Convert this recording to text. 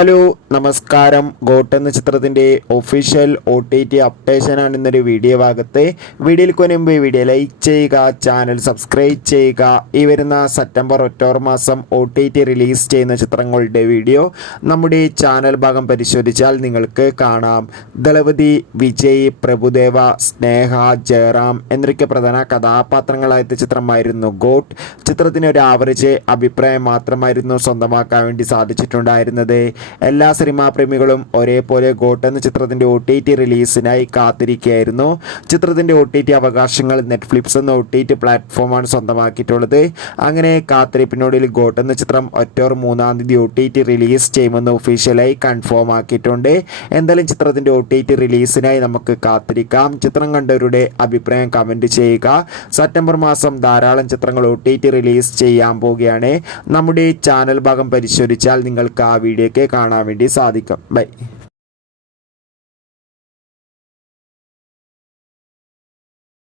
Hello നമസ്കാരം. Got എന്ന ചിത്രത്തിൻ്റെ ഒഫീഷ്യൽ OTT അപ്ഡേഷനാണ് ഇന്നൊരു വീഡിയോ ഭാഗത്ത്. വീഡിയോയിൽ മുൻപ് വീഡിയോ ലൈക്ക് ചെയ്യുക, ചാനൽ സബ്സ്ക്രൈബ് ചെയ്യുക. ഈ വരുന്ന സെപ്റ്റംബർ ഒക്ടോബർ മാസം OTT റിലീസ് ചെയ്യുന്ന ചിത്രങ്ങളുടെ വീഡിയോ നമ്മുടെ ചാനൽ ഭാഗം പരിശോധിച്ചാൽ നിങ്ങൾക്ക് കാണാം. ദളപതി, വിജയ്, പ്രഭുദേവ, സ്നേഹ, ജയറാം എന്നൊക്കെ പ്രധാന കഥാപാത്രങ്ങളായ ചിത്രമായിരുന്നു ഗോട്ട്. ചിത്രത്തിന് ഒരു ആവറേജ് അഭിപ്രായം മാത്രമായിരുന്നു സ്വന്തമാക്കാൻ വേണ്ടി സാധിച്ചിട്ടുണ്ടായിരുന്നത്. എല്ലാ സിനിമാ പ്രേമികളും ഒരേപോലെ ഗോട്ട് എന്ന ചിത്രത്തിൻ്റെ OTT റിലീസിനായി കാത്തിരിക്കുകയായിരുന്നു. ചിത്രത്തിൻ്റെ OTT അവകാശങ്ങൾ നെറ്റ്ഫ്ലിക്സ് എന്ന OTT പ്ലാറ്റ്ഫോമാണ് സ്വന്തമാക്കിയിട്ടുള്ളത്. അങ്ങനെ കാത്തിരിപ്പിനോടിൽ ഗോട്ട് എന്ന ചിത്രം ഒക്ടോബർ 3-ാം തീയതി OTT റിലീസ് ചെയ്യുമെന്ന് ഒഫീഷ്യലായി കൺഫേം ആക്കിയിട്ടുണ്ട്. എന്തായാലും ചിത്രത്തിൻ്റെ OTT റിലീസിനായി നമുക്ക് കാത്തിരിക്കാം. ചിത്രം കണ്ടവരുടെ അഭിപ്രായം കമൻറ്റ് ചെയ്യുക. സെപ്റ്റംബർ മാസം ധാരാളം ചിത്രങ്ങൾ OTT റിലീസ് ചെയ്യാൻ പോവുകയാണ്. നമ്മുടെ ചാനൽ ഭാഗം പരിശോധിച്ചാൽ നിങ്ങൾക്ക് ആ വീഡിയോയ്ക്ക് കാണാൻ വേണ്ടി സാധിക്കും. ബൈ.